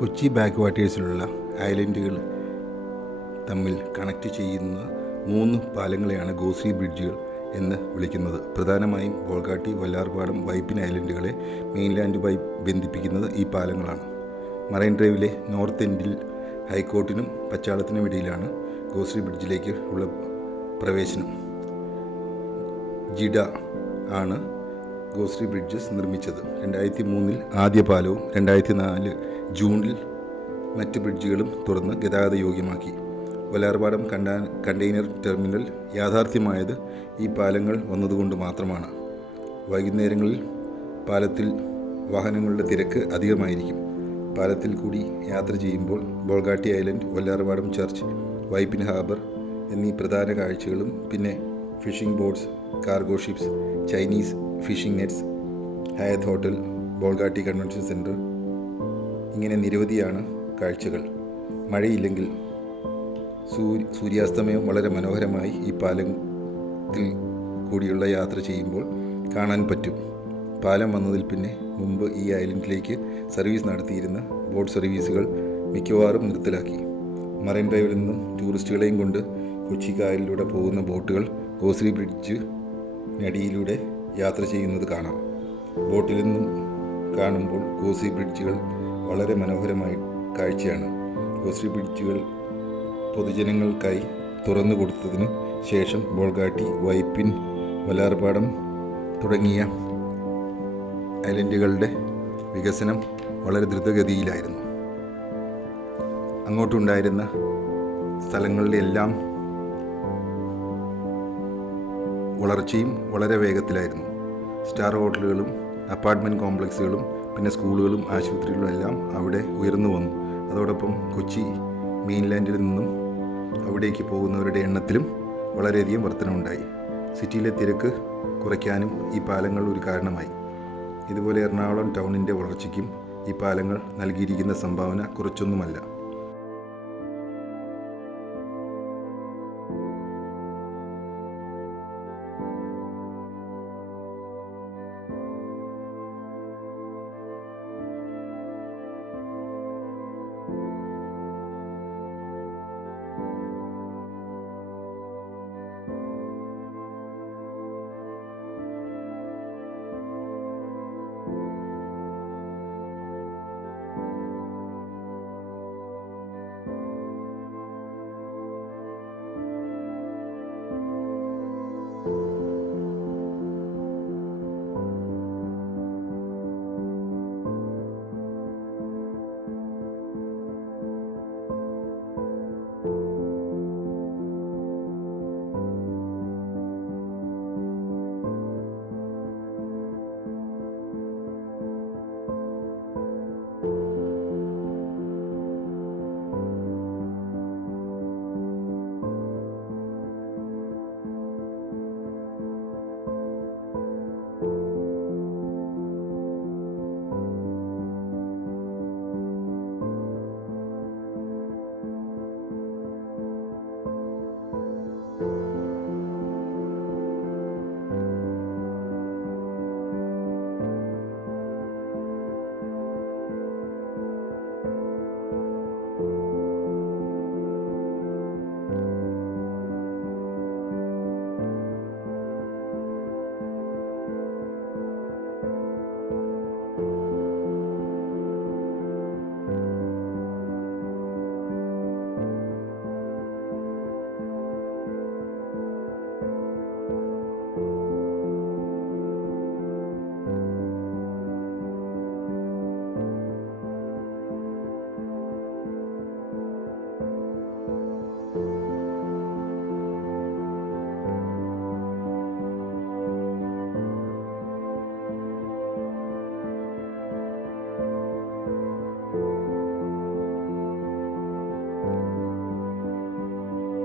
Kochi back വാട്ടേഴ്സിലുള്ള ഐലൻഡുകൾ തമ്മിൽ connect ചെയ്യുന്ന 3 പാലങ്ങളെയാണ് ഗോശ്രീ ബ്രിഡ്ജുകൾ എന്ന് വിളിക്കുന്നത്. പ്രധാനമായും ബോൾഗാട്ടി, വല്ലാർപാടം, വൈപ്പിൻ ഐലൻഡുകളെ മെയിൻലാൻഡുമായി ബന്ധിപ്പിക്കുന്നത് ഈ പാലങ്ങളാണ്. മറൈൻ ഡ്രൈവിലെ നോർത്ത് എൻഡിൽ ഹൈക്കോർട്ടിനും പച്ചാളത്തിനും ഇടയിലാണ് ഗോശ്രീ ബ്രിഡ്ജിലേക്ക് ഉള്ള പ്രവേശനം. ജിഡ ആണ് ഗോശ്രീ ബ്രിഡ്ജസ് നിർമ്മിച്ചത്. 2003 ആദ്യ പാലവും 2004 ജൂണിൽ മറ്റ് ബ്രിഡ്ജുകളും തുറന്ന് ഗതാഗത യോഗ്യമാക്കി. വല്ലാർപാടം കണ്ടെയ്നർ ടെർമിനൽ യാഥാർത്ഥ്യമായത് ഈ പാലങ്ങൾ വന്നതുകൊണ്ട് മാത്രമാണ്. വൈകുന്നേരങ്ങളിൽ പാലത്തിൽ വാഹനങ്ങളുടെ തിരക്ക് അധികമായിരിക്കും. പാലത്തിൽ കൂടി യാത്ര ചെയ്യുമ്പോൾ Bolgatty island, Vallarpadam church, Vypin harbour എന്നീ പ്രധാന കാഴ്ചകളും പിന്നെ fishing boats, cargo ships, Chinese fishing nets, Hyatt hotel, Bolgatty convention centre, ഇങ്ങനെ നിരവധിയാണ് കാഴ്ചകൾ. മഴയില്ലെങ്കിൽ സൂര്യാസ്തമയം വളരെ മനോഹരമായി ഈ പാലത്തിൽ കൂടിയുള്ള യാത്ര ചെയ്യുമ്പോൾ കാണാൻ പറ്റും. പാലം വന്നതിൽ പിന്നെ മുമ്പ് ഈ ഐലൻഡിലേക്ക് സർവീസ് നടത്തിയിരുന്ന ബോട്ട് സർവീസുകൾ മിക്കവാറും നിർത്തലാക്കി. മറൈൻ ഡ്രൈവിൽ നിന്നും ടൂറിസ്റ്റുകളെയും കൊണ്ട് കൊച്ചി കായലിലൂടെ പോകുന്ന ബോട്ടുകൾ ഗോശ്രീ ബ്രിഡ്ജിനടിയിലൂടെ യാത്ര ചെയ്യുന്നത് കാണാം. ബോട്ടിൽ നിന്നും കാണുമ്പോൾ ഗോശ്രീ ബ്രിഡ്ജുകൾ വളരെ മനോഹരമായ കാഴ്ചയാണ്. ഗോശ്രീ ബ്രിഡ്ജുകൾ പൊതുജനങ്ങൾക്കായി തുറന്നു കൊടുത്തതിന് ശേഷം ബോൾഗാട്ടി, വൈപ്പിൻ, വല്ലാർപാടം തുടങ്ങിയ ഐലൻഡുകളുടെ വികസനം വളരെ ദ്രുതഗതിയിലായിരുന്നു. അങ്ങോട്ടുണ്ടായിരുന്ന സ്ഥലങ്ങളിലെല്ലാം വളർച്ചയും വളരെ വേഗത്തിലായിരുന്നു. സ്റ്റാർ ഹോട്ടലുകളും അപ്പാർട്ട്മെൻറ്റ് കോംപ്ലക്സുകളും പിന്നെ സ്കൂളുകളും ആശുപത്രികളും എല്ലാം അവിടെ ഉയർന്നു വന്നു. അതോടൊപ്പം കൊച്ചി മെയിൻലാൻഡിൽ നിന്നും അവിടേക്ക് പോകുന്നവരുടെ എണ്ണത്തിലും വളരെയധികം വർധനവുണ്ടായി. സിറ്റിയിലെ തിരക്ക് കുറയ്ക്കാനും ഈ പാലങ്ങൾ ഒരു കാരണമായി. ഇതുപോലെ എറണാകുളം ടൗണിൻ്റെ വളർച്ചയ്ക്കും ഈ പാലങ്ങൾ നൽകിയിരിക്കുന്ന സംഭാവന കുറച്ചൊന്നുമല്ല.